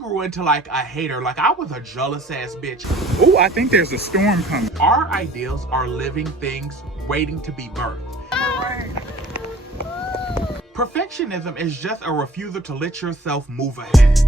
grew into like a hater. Like I was a jealous ass bitch. Oh, I think there's a storm coming. Our ideals are living things waiting to be birthed. Perfectionism is just a refusal to let yourself move ahead.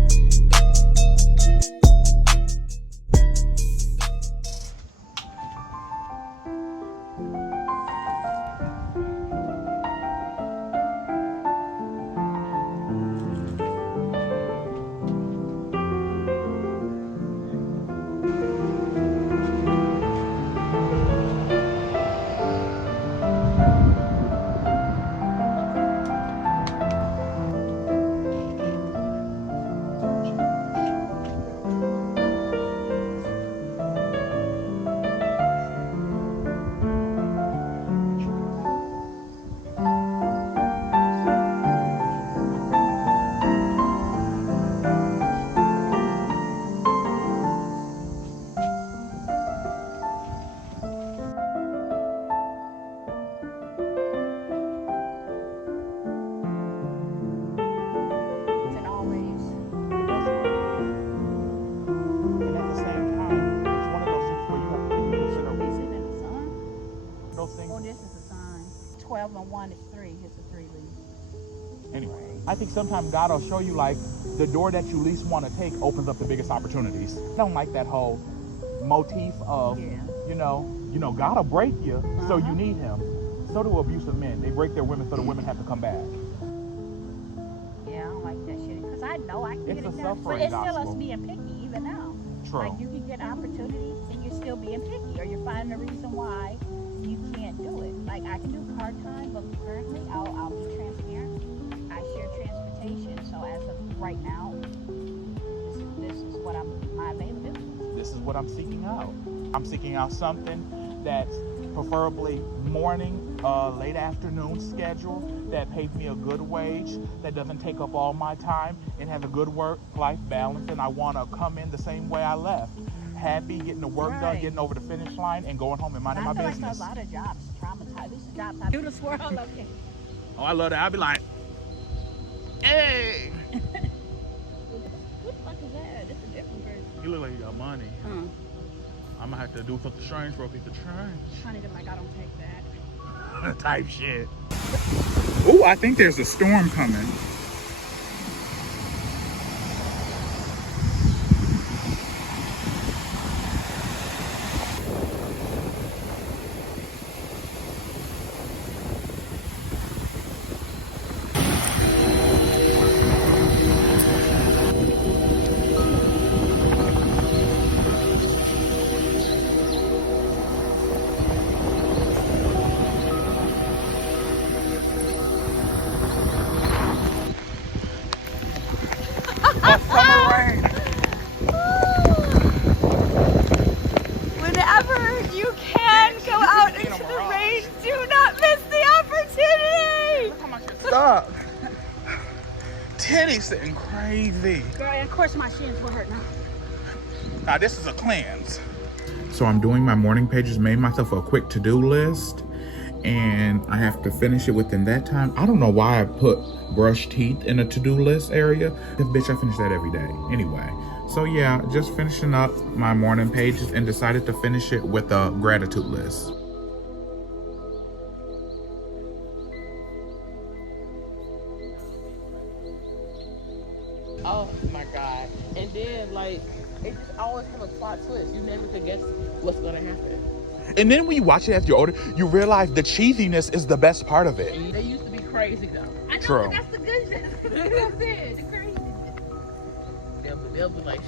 And 1 is 3. It's a 3 leaf. Anyway, I think sometimes God will show you like the door that you least want to take opens up the biggest opportunities. I don't like that whole motif of, you know, God will break you, so you need him. So do abusive men. They break their women so the women have to come back. Yeah, I don't like that shit. Because I know I can get it done. But it's it's still us being picky even now. True. Like you can get opportunities and you're still being picky, or you're finding a reason why you can't do it. Like I can do part-time, but currently I'll be transparent. I share transportation, so as of right now, this is what my availability. This is what I'm seeking out. I'm seeking out something that's preferably morning, late afternoon schedule, that pays me a good wage, that doesn't take up all my time, and has a good work-life balance. And I want to come in the same way I left. Happy, getting the work done, getting over the finish line, and going home and minding my business. I feel like a lot of jobs traumatized. These are jobs I do this world. Okay. Oh, I love that. I'll be like, hey. Who the fuck is that? This is a different person. You look like you got money. I'm gonna have to do something strange for a piece of change. Trying to get like I don't take that. Type shit. Oh, I think there's a storm coming. Whenever you can go out into the rain, do not miss the opportunity. Stop. Teddy's sitting crazy. Girl, and of course my shins will hurt now. Now this is a cleanse. So I'm doing my morning pages, made myself a quick to-do list, and I have to finish it within that time. I don't know why I put brush teeth in a to-do list area. Because bitch, I finish that every day anyway. So yeah, just finishing up my morning pages and decided to finish it with a gratitude list. Oh my God. And then like, it just always have a plot twist. You never could guess what's gonna happen. And then when you watch it after you're older, you realize the cheesiness is the best part of it. They used to be crazy though. I know, True. but that's the good shit. That's what I said, the crazy. They'll be like,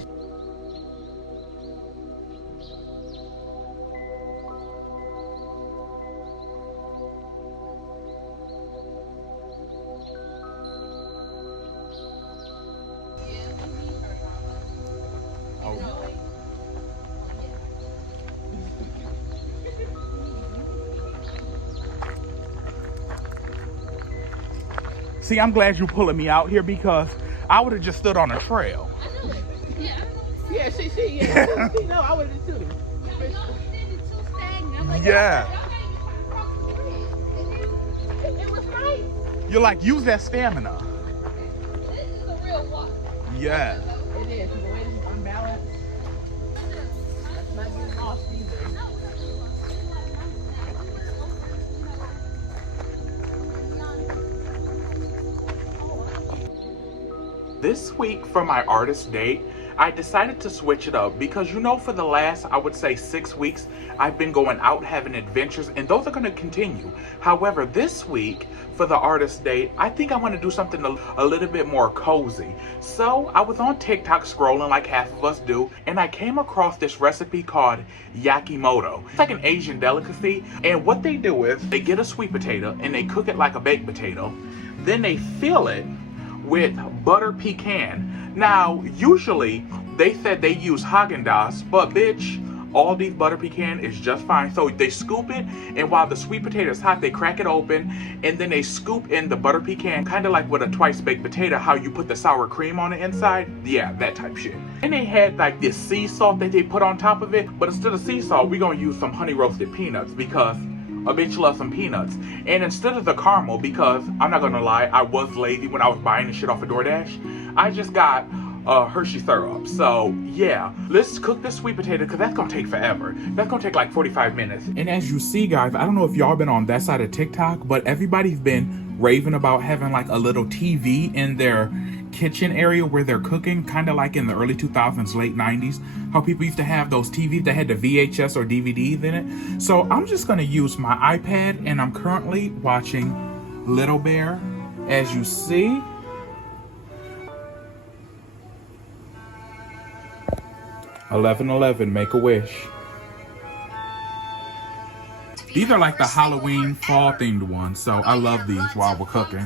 See, I'm glad you're pulling me out here because I would have just stood on a trail. yeah, yeah. No, I would have too. Yeah. It was nice. You're like, use that stamina. This is a real walk. Yeah. It is, because the way this is unbalanced, that's not getting lost either. This week for my artist date, I decided to switch it up because, you know, for the last, I would say 6 weeks, I've been going out having adventures, and those are going to continue. However, this week for the artist date, I think I want to do something a little bit more cozy. So I was on TikTok scrolling like half of us do, and I came across this recipe called yakimoto. It's like an Asian delicacy, and what they do is they get a sweet potato and they cook it like a baked potato. Then they fill it with butter pecan. Now, usually they said they use Haagen-Dazs, but bitch, all these butter pecan is just fine. So they scoop it, and while the sweet potato is hot, they crack it open, and then they scoop in the butter pecan, kind of like with a twice baked potato, how you put the sour cream on the inside. Yeah, that type shit. And they had like this sea salt that they put on top of it, but instead of sea salt, we're gonna use some honey roasted peanuts because a bitch loves some peanuts. And instead of the caramel, because I'm not gonna lie, I was lazy when I was buying this shit off of DoorDash, I just got Hershey syrup. So yeah, let's cook this sweet potato because that's gonna take forever. That's gonna take like 45 minutes. And as you see, guys, I don't know if y'all been on that side of TikTok, but everybody's been raving about having like a little TV in their kitchen area where they're cooking, kind of like in the early 2000s, late 90s, how people used to have those TVs that had the VHS or DVDs in it. So I'm just gonna use my iPad, and I'm currently watching Little Bear, as you see. $11.11, make a wish. These are like the Halloween fall themed ones, so I love these while we're cooking.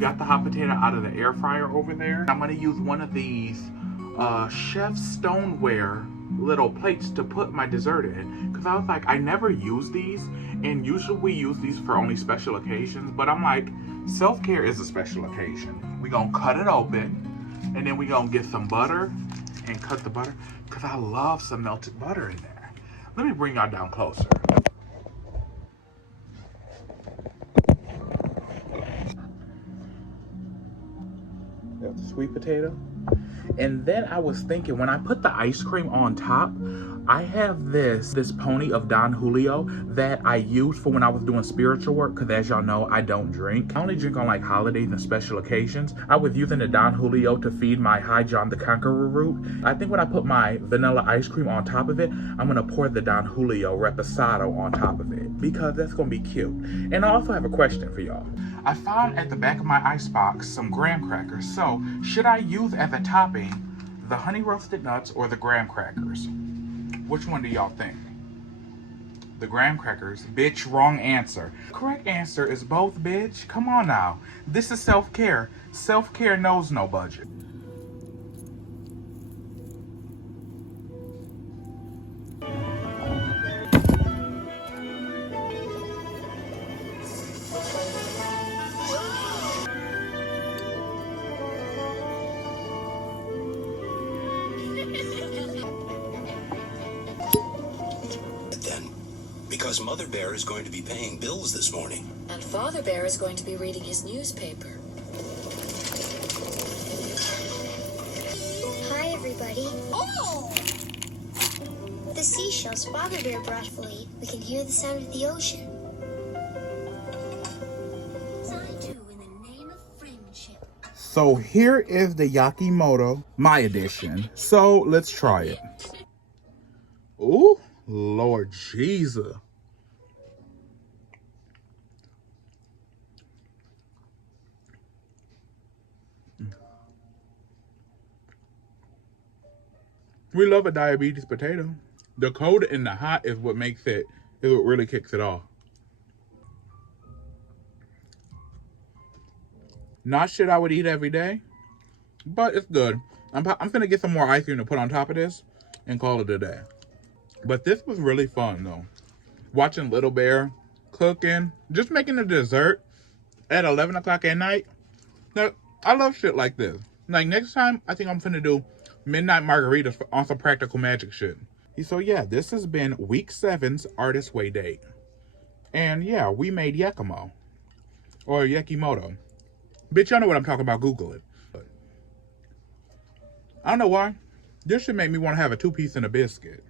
Got the hot potato out of the air fryer over there. I'm gonna use one of these chef stoneware little plates to put my dessert in, because I was like, I never use these, and usually we use these for only special occasions, but I'm like, self-care is a special occasion. We gonna cut it open, and then we gonna get some butter and cut the butter, because I love some melted butter in there. Let me bring y'all down closer. There's the sweet potato. And then I was thinking, when I put the ice cream on top, I have this pony of Don Julio that I used for when I was doing spiritual work, because as y'all know, I don't drink. I only drink on like holidays and special occasions. I was using the Don Julio to feed my High John the Conqueror root. I think when I put my vanilla ice cream on top of it, I'm gonna pour the Don Julio Reposado on top of it, because that's gonna be cute. And I also have a question for y'all. I found at the back of my icebox some graham crackers. So should I use as a topping the honey roasted nuts or the graham crackers? Which one do y'all think? The graham crackers. Bitch, wrong answer. Correct answer is both, bitch. Come on now. This is self-care. Self-care knows no budget. Because Mother Bear is going to be paying bills this morning. And Father Bear is going to be reading his newspaper. Hi, everybody. Oh! The seashells Father Bear brought Flea. We can hear the sound of the ocean. I do in the name of friendship. So here is the yakimoto, my edition. So let's try it. Ooh, Lord Jesus. We love a diabetes potato. The cold and the hot is what makes it, is what really kicks it off. Not shit I would eat every day, but it's good. I'm gonna get some more ice cream to put on top of this and call it a day. But this was really fun though. watching Little Bear, cooking, just making a dessert at 11 o'clock at night. Now, I love shit like this. Like, next time, I think I'm finna do midnight margaritas on some practical magic shit. So, yeah, this has been week 7's Artist Way date. And, yeah, we made Yakimo. Or Yakimoto. Bitch, y'all know what I'm talking about. Google it. I don't know why. This should make me want to have a 2-piece and a biscuit.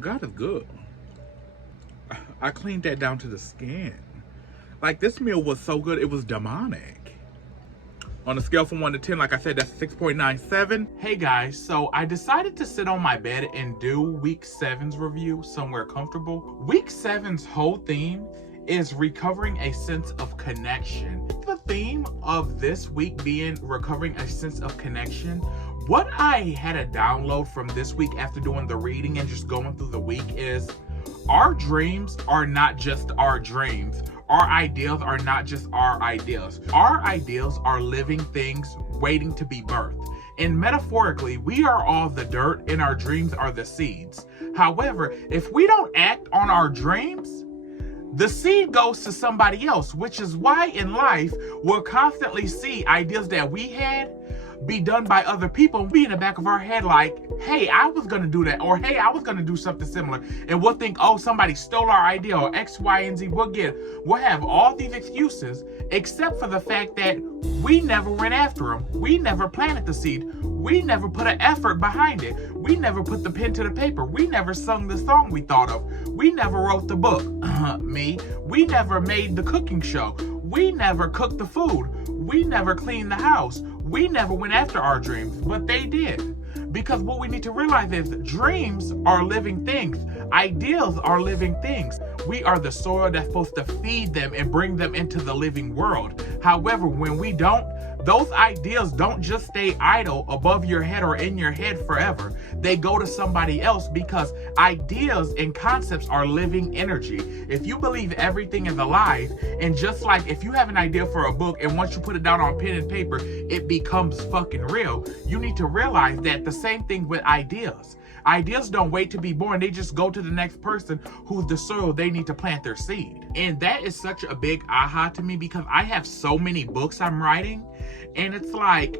God is good. I cleaned that down to the skin. Like, this meal was so good, it was demonic. On a scale from 1 to 10, like I said, that's 6.97. Hey guys, so I decided to sit on my bed and do week 7's review somewhere comfortable. Week 7's whole theme is recovering a sense of connection. The theme of this week being recovering a sense of connection. What I had a download from this week after doing the reading and just going through the week is our dreams are not just our dreams. Our ideals are not just our ideals. Our ideals are living things waiting to be birthed. And metaphorically, we are all the dirt and our dreams are the seeds. However, if we don't act on our dreams, the seed goes to somebody else, which is why in life, we'll constantly see ideas that we had be done by other people and be in the back of our head like, hey, I was gonna do that, or hey, I was gonna do something similar, and we'll think, oh, somebody stole our idea, or X, Y, and Z. We'll have all these excuses, except for the fact that we never went after them. We never planted the seed. We never put an effort behind it. We never put the pen to the paper. We never sung the song we thought of. We never wrote the book. Me. We never made the cooking show. We never cooked the food. We never cleaned the house. We never went after our dreams, but they did. Because what we need to realize is dreams are living things. Ideals are living things. We are the soil that's supposed to feed them and bring them into the living world. However, when we don't, those ideas don't just stay idle above your head or in your head forever. They go to somebody else because ideas and concepts are living energy. If you believe everything is alive, and just like if you have an idea for a book and once you put it down on pen and paper, it becomes fucking real, you need to realize that the same thing with ideas. Ideas don't wait to be born. They just go to the next person who's the soil they need to plant their seed. And that is such a big aha to me because I have so many books I'm writing, and it's like,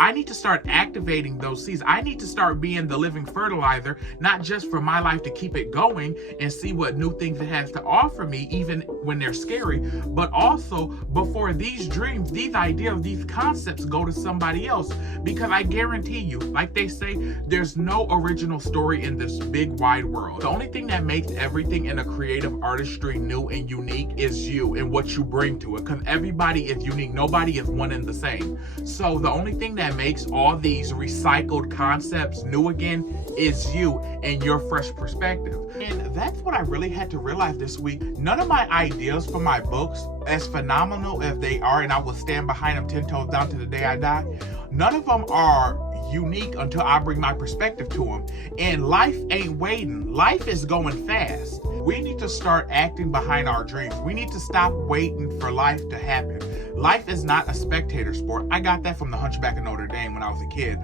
I need to start activating those seeds. I need to start being the living fertilizer, not just for my life to keep it going and see what new things it has to offer me, even when they're scary, but also before these dreams, these ideas, these concepts go to somebody else. Because I guarantee you, like they say, there's no original story in this big wide world. The only thing that makes everything in a creative artistry new and unique is you and what you bring to it. Because everybody is unique. Nobody is one and the same. So the only thing that makes all these recycled concepts new again is you and your fresh perspective. And that's what I really had to realize this week. None of my ideas for my books, as phenomenal as they are, and I will stand behind them 10 toes down to the day I die, none of them are unique until I bring my perspective to them. And life ain't waiting. Life is going fast. We need to start acting behind our dreams. We need to stop waiting for life to happen. Life is not a spectator sport. I got that from the Hunchback of Notre Dame when I was a kid.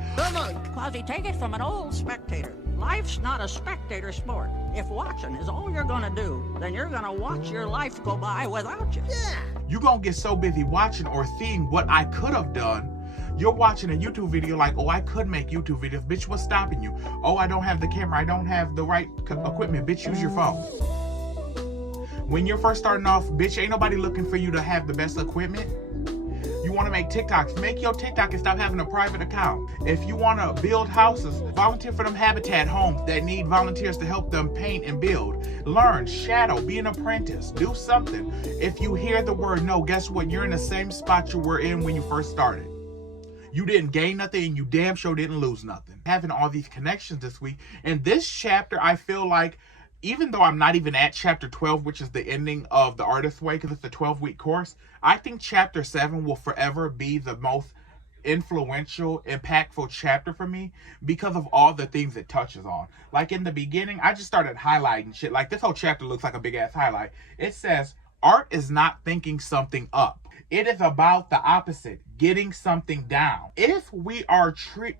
Quasi, take it from an old spectator. Life's not a spectator sport. If watching is all you're gonna do, then you're gonna watch your life go by without you. Yeah. You're gonna get so busy watching or seeing what I could have done. You're watching a YouTube video like, oh, I could make YouTube videos. Bitch, what's stopping you? Oh, I don't have the camera. I don't have the right equipment. Bitch, use your phone. When you're first starting off, bitch, ain't nobody looking for you to have the best equipment. You want to make TikToks, make your TikTok and stop having a private account. If you want to build houses, volunteer for them Habitat homes that need volunteers to help them paint and build. Learn, shadow, be an apprentice, do something. If you hear the word no, guess what? You're in the same spot you were in when you first started. You didn't gain nothing and you damn sure didn't lose nothing. Having all these connections this week. And this chapter, I feel like, even though I'm not even at chapter 12, which is the ending of the Artist's Way, because it's a 12-week course, I think chapter 7 will forever be the most influential, impactful chapter for me because of all the things it touches on. Like in the beginning, I just started highlighting shit. Like this whole chapter looks like a big-ass highlight. It says, art is not thinking something up. It is about the opposite, getting something down. If we are trying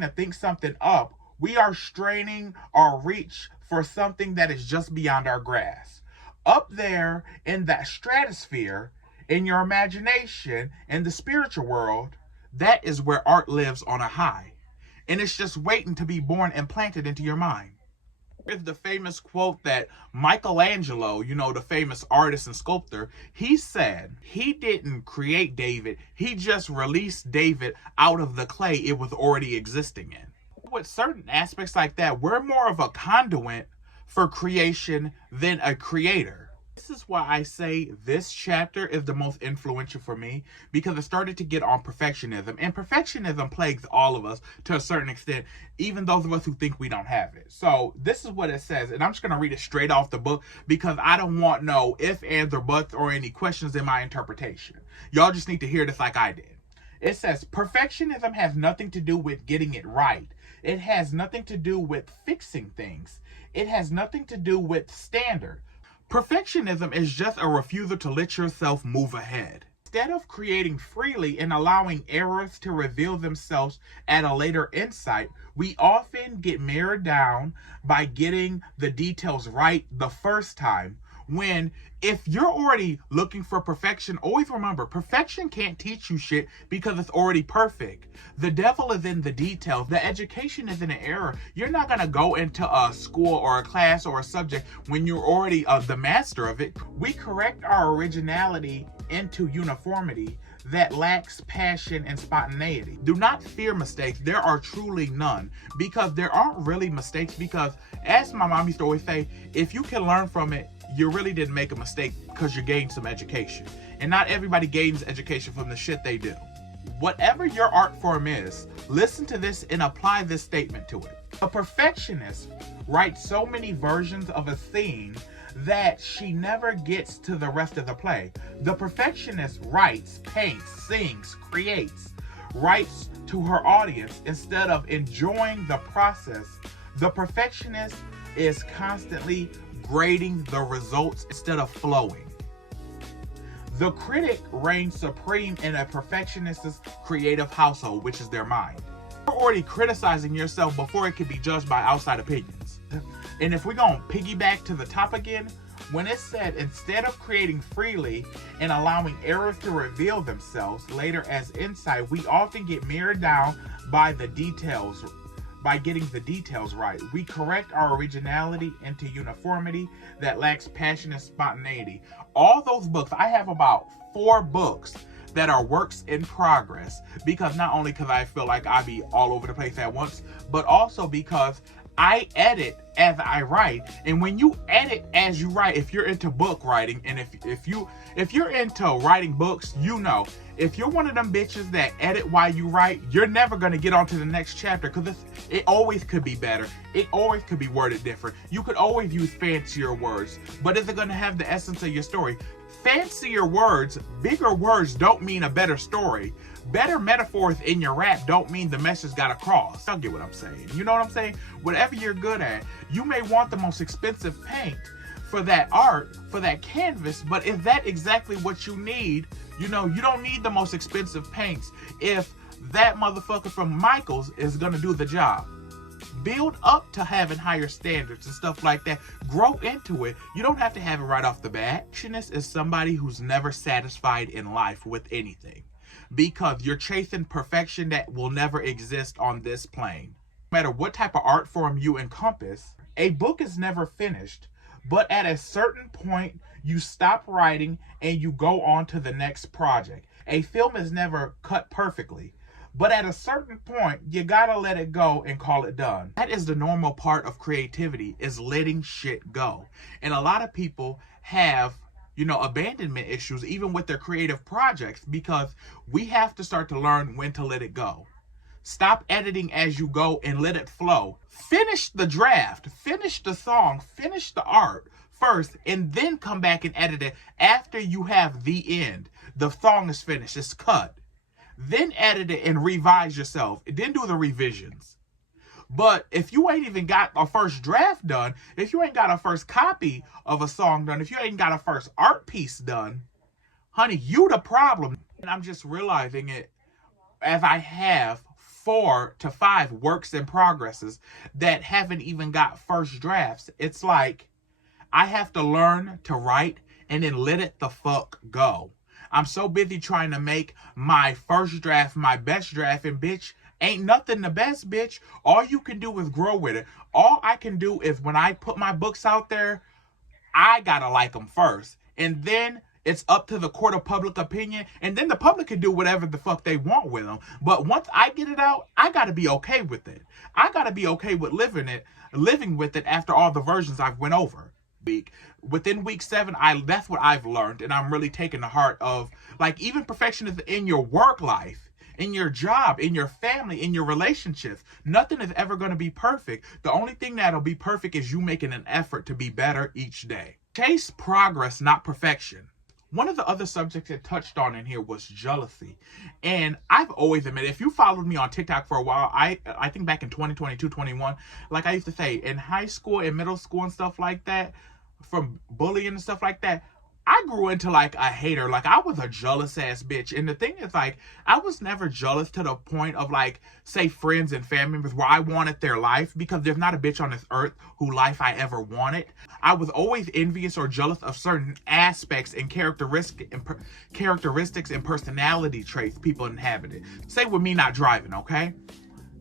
to think something up, We are straining our reach for something that is just beyond our grasp. Up there in that stratosphere, in your imagination, in the spiritual world, that is where art lives on a high. And it's just waiting to be born and planted into your mind. There's the famous quote that Michelangelo, the famous artist and sculptor, he said he didn't create David, he just released David out of the clay it was already existing in. With certain aspects like that, we're more of a conduit for creation than a creator. This is why I say this chapter is the most influential for me, because it started to get on perfectionism. And perfectionism plagues all of us to a certain extent, even those of us who think we don't have it. So this is what it says, and I'm just going to read it straight off the book because I don't want no ifs, ands, or buts or any questions in my interpretation. Y'all just need to hear this like I did. It says, perfectionism has nothing to do with getting it right. It has nothing to do with fixing things. It has nothing to do with standard. Perfectionism is just a refusal to let yourself move ahead. Instead of creating freely and allowing errors to reveal themselves at a later insight, we often get mirrored down by getting the details right the first time. When, if you're already looking for perfection, always remember, perfection can't teach you shit because it's already perfect. The devil is in the details. The education is in an error. You're not going to go into a school or a class or a subject when you're already the master of it. We correct our originality into uniformity that lacks passion and spontaneity. Do not fear mistakes. There are truly none, because there aren't really mistakes, because as my mom used to always say, if you can learn from it, you really didn't make a mistake because you gained some education. And not everybody gains education from the shit they do. Whatever your art form is, listen to this and apply this statement to it. A perfectionist writes so many versions of a scene that she never gets to the rest of the play. The perfectionist writes, paints, sings, creates, writes to her audience instead of enjoying the process. The perfectionist is constantly grading the results instead of flowing. The critic reigns supreme in a perfectionist's creative household, which is their mind. You're already criticizing yourself before it can be judged by outside opinions. And if we're going to piggyback to the top again, when it said, instead of creating freely and allowing errors to reveal themselves later as insight, we often get mirrored down by the details. By getting the details right, we correct our originality into uniformity that lacks passion and spontaneity. All those books, I have about 4 books that are works in progress, because not only because I feel like I be all over the place at once, but also because I edit as I write. And when you edit as you write, if you're into book writing, and if you're into writing books, if you're one of them bitches that edit while you write, you're never going to get on to the next chapter, because it always could be better. It always could be worded different. You could always use fancier words, but is it going to have the essence of your story? Fancier words, bigger words don't mean a better story. Better metaphors in your rap don't mean the message got across. I'll get what I'm saying. You know what I'm saying? Whatever you're good at, you may want the most expensive paint for that art, for that canvas, but is that exactly what you need? You don't need the most expensive paints if that motherfucker from Michaels is gonna do the job. Build up to having higher standards and stuff like that. Grow into it. You don't have to have it right off the bat. Perfectionist is somebody who's never satisfied in life with anything, because you're chasing perfection that will never exist on this plane. No matter what type of art form you encompass, a book is never finished, but at a certain point, you stop writing and you go on to the next project. A film is never cut perfectly, but at a certain point, you gotta let it go and call it done. That is the normal part of creativity, is letting shit go. And a lot of people have abandonment issues even with their creative projects, because we have to start to learn when to let it go. Stop editing as you go and let it flow. Finish the draft, finish the song, finish the art first, and then come back and edit it after you have the end. The song is finished, it's cut. Then edit it and revise yourself, and then do the revisions. But if you ain't even got a first draft done, if you ain't got a first copy of a song done, if you ain't got a first art piece done, honey, you the problem. And I'm just realizing it as I have 4 to 5 works in progresses that haven't even got first drafts. It's like I have to learn to write and then let it the fuck go. I'm so busy trying to make my first draft my best draft, and bitch, ain't nothing the best, bitch. All you can do is grow with it. All I can do is when I put my books out there, I gotta like them first. And then it's up to the court of public opinion. And then the public can do whatever the fuck they want with them. But once I get it out, I gotta be okay with it. I gotta be okay with living with it after all the versions I've went over. Within week 7, that's what I've learned. And I'm really taking the heart of, like, even perfectionism in your work life, in your job, in your family, in your relationships. Nothing is ever going to be perfect. The only thing that'll be perfect is you making an effort to be better each day. Chase progress, not perfection. One of the other subjects it touched on in here was jealousy. And I've always admitted, if you followed me on TikTok for a while, I think back in 2022, 21, like I used to say, in high school and middle school and stuff like that, from bullying and stuff like that, I grew into like a hater. Like I was a jealous ass bitch. And the thing is, like, I was never jealous to the point of, like, say friends and family members where I wanted their life, because there's not a bitch on this earth whose life I ever wanted. I was always envious or jealous of certain aspects and characteristics and personality traits people inhabited. Say with me not driving, okay?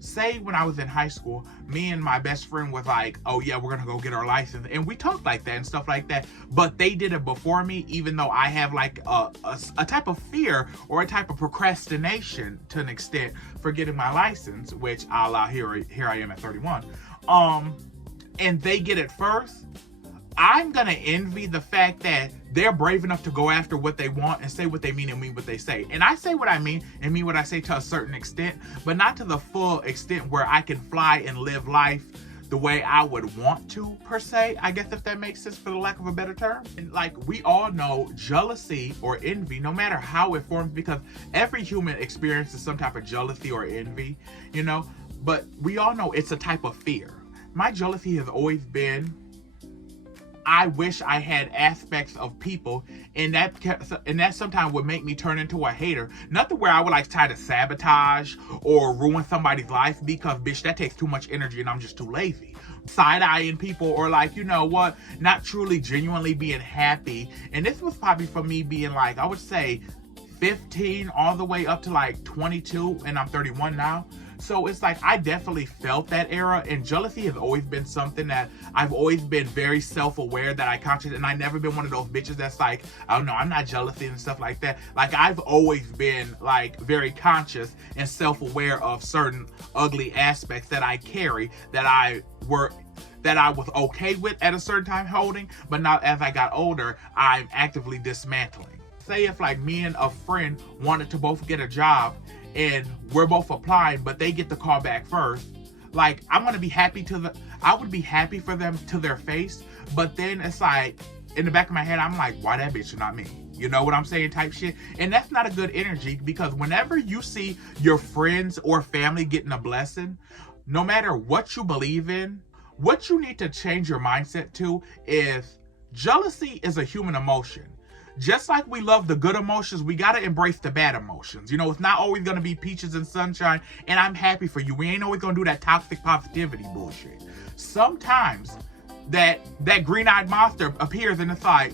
Say when I was in high school, me and my best friend was like, oh yeah, we're gonna go get our license. And we talked like that and stuff like that. But they did it before me, even though I have like a type of fear or a type of procrastination to an extent for getting my license, which a la here I am at 31. And they get it first. I'm gonna envy the fact that they're brave enough to go after what they want and say what they mean and mean what they say. And I say what I mean and mean what I say to a certain extent, but not to the full extent where I can fly and live life the way I would want to, per se, I guess, if that makes sense, for the lack of a better term. And like, we all know jealousy or envy, no matter how it forms, because every human experiences some type of jealousy or envy, you know, but we all know it's a type of fear. My jealousy has always been, I wish I had aspects of people, and that sometimes would make me turn into a hater. Nothing where I would like try to sabotage or ruin somebody's life, because bitch, that takes too much energy and I'm just too lazy. Side-eyeing people, or like, you know what, not truly genuinely being happy. And this was probably for me being like, I would say 15 all the way up to like 22, and I'm 31 now. So it's like, I definitely felt that era, and jealousy has always been something that I've always been very self-aware that I conscious, and I've never been one of those bitches that's like, oh no, I'm not jealous and stuff like that. Like, I've always been like very conscious and self-aware of certain ugly aspects that I carry that I was okay with at a certain time holding, but now as I got older, I'm actively dismantling. Say if like me and a friend wanted to both get a job, and we're both applying, but they get the call back first. Like, I'm gonna be happy I would be happy for them to their face, but then it's like, in the back of my head, I'm like, why that bitch and not me? You know what I'm saying, type shit? And that's not a good energy, because whenever you see your friends or family getting a blessing, no matter what you believe in, what you need to change your mindset to is, jealousy is a human emotion. Just like we love the good emotions, we gotta embrace the bad emotions. You know, it's not always gonna be peaches and sunshine, and I'm happy for you. We ain't always gonna do that toxic positivity bullshit. Sometimes that green-eyed monster appears and it's like,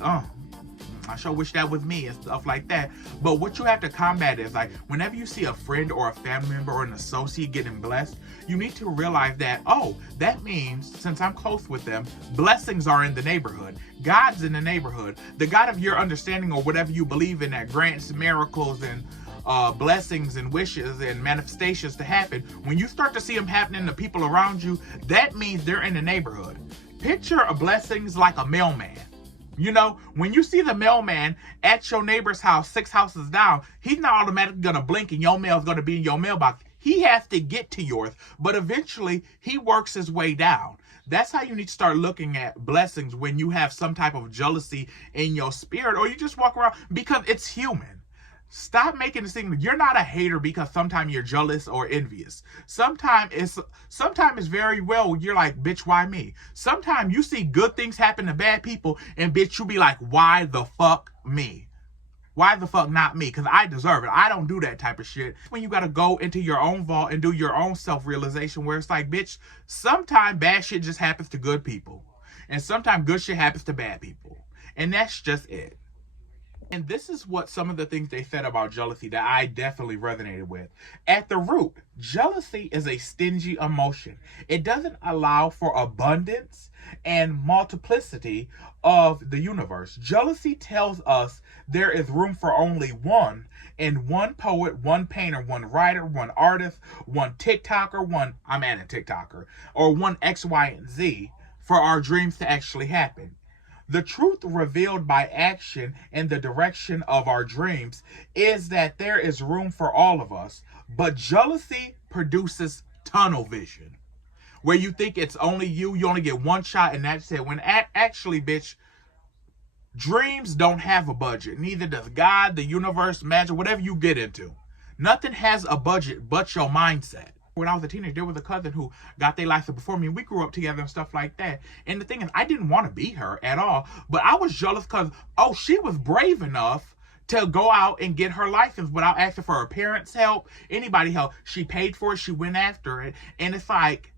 I sure wish that was me and stuff like that. But what you have to combat is, like, whenever you see a friend or a family member or an associate getting blessed, you need to realize that, oh, that means since I'm close with them, blessings are in the neighborhood. God's in the neighborhood. The God of your understanding, or whatever you believe in, that grants miracles and blessings and wishes and manifestations to happen, when you start to see them happening to people around you, that means they're in the neighborhood. Picture a blessings like a mailman. You know, when you see the mailman at your neighbor's house 6 houses down, he's not automatically going to blink and your mail's going to be in your mailbox. He has to get to yours, but eventually he works his way down. That's how you need to start looking at blessings when you have some type of jealousy in your spirit, or you just walk around, because it's human. Stop making this thing. You're not a hater because sometimes you're jealous or envious. Sometimes it's very well, you're like, bitch, why me? Sometimes you see good things happen to bad people, and bitch, you be like, why the fuck me? Why the fuck not me? Because I deserve it. I don't do that type of shit. When you got to go into your own vault and do your own self-realization where it's like, bitch, sometimes bad shit just happens to good people. And sometimes good shit happens to bad people. And that's just it. And this is what some of the things they said about jealousy that I definitely resonated with. At the root, jealousy is a stingy emotion. It doesn't allow for abundance and multiplicity of the universe. Jealousy tells us there is room for only one, and one poet, one painter, one writer, one artist, one TikToker, I'm adding TikToker, or one X, Y, and Z for our dreams to actually happen. The truth revealed by action in the direction of our dreams is that there is room for all of us, but jealousy produces tunnel vision, where you think it's only you only get one shot and that's it, when actually, bitch, dreams don't have a budget. Neither does God, the universe, magic, whatever you get into. Nothing has a budget but your mindset. When I was a teenager, there was a cousin who got their license before me, and we grew up together and stuff like that. And the thing is, I didn't want to be her at all, but I was jealous because, oh, she was brave enough to go out and get her license without asking for her parents' help, anybody help. She paid for it, she went after it, and it's like,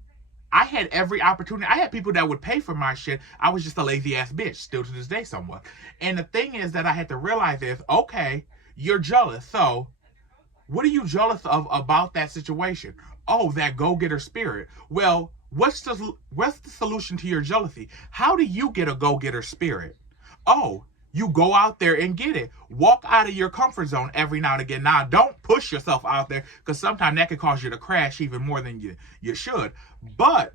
I had every opportunity. I had people that would pay for my shit. I was just a lazy ass bitch, still to this day somewhat. And the thing is that I had to realize is, okay, you're jealous, so what are you jealous of about that situation? Oh, that go-getter spirit. Well, what's the solution to your jealousy? How do you get a go-getter spirit? Oh, you go out there and get it. Walk out of your comfort zone every now and again. Now, don't push yourself out there, because sometimes that can cause you to crash even more than you should. But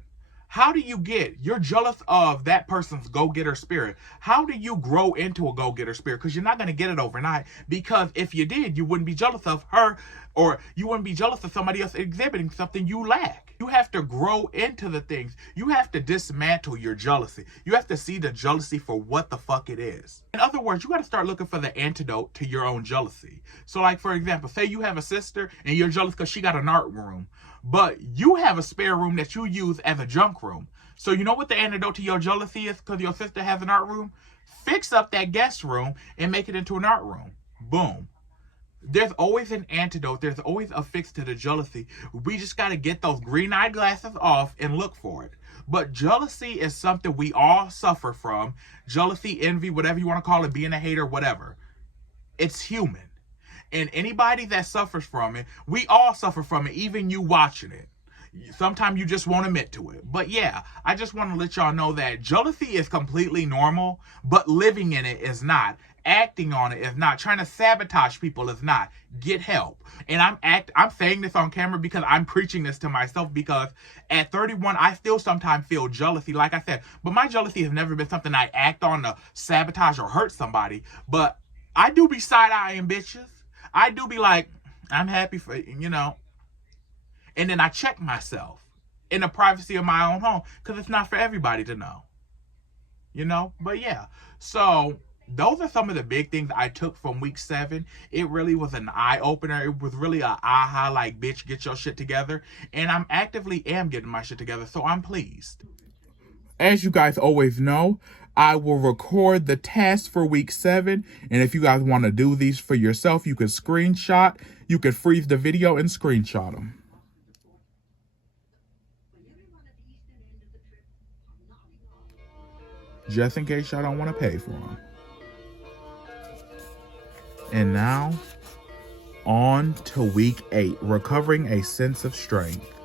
how do you you're jealous of that person's go-getter spirit. How do you grow into a go-getter spirit? Because you're not going to get it overnight. Because if you did, you wouldn't be jealous of her, or you wouldn't be jealous of somebody else exhibiting something you lack. You have to grow into the things. You have to dismantle your jealousy. You have to see the jealousy for what the fuck it is. In other words, you got to start looking for the antidote to your own jealousy. So like, for example, say you have a sister and you're jealous because she got an art room, but you have a spare room that you use as a junk room. So you know what the antidote to your jealousy is because your sister has an art room? Fix up that guest room and make it into an art room. Boom. There's always an antidote. There's always a fix to the jealousy. We just got to get those green-eyed glasses off and look for it. But jealousy is something we all suffer from. Jealousy, envy, whatever you want to call it, being a hater, whatever. It's human. And anybody that suffers from it, we all suffer from it, even you watching it. Sometimes you just won't admit to it. But yeah, I just want to let y'all know that jealousy is completely normal, but living in it is not. Acting on it is not. Trying to sabotage people is not. Get help. And I'm saying this on camera because I'm preaching this to myself, because at 31, I still sometimes feel jealousy, like I said. But my jealousy has never been something I act on to sabotage or hurt somebody. But I do be side-eyeing bitches. I do be like, I'm happy for, you know. And then I check myself in the privacy of my own home, because it's not for everybody to know. You know? But yeah. So those are some of the big things I took from week 7. It really was an eye-opener. It was really a aha, like, bitch, get your shit together. And I'm actively getting my shit together, so I'm pleased. As you guys always know, I will record the tasks for week 7. And if you guys want to do these for yourself, you can screenshot. You can freeze the video and screenshot them. Just in case y'all don't want to pay for them. And now, on to week 8, recovering a sense of strength.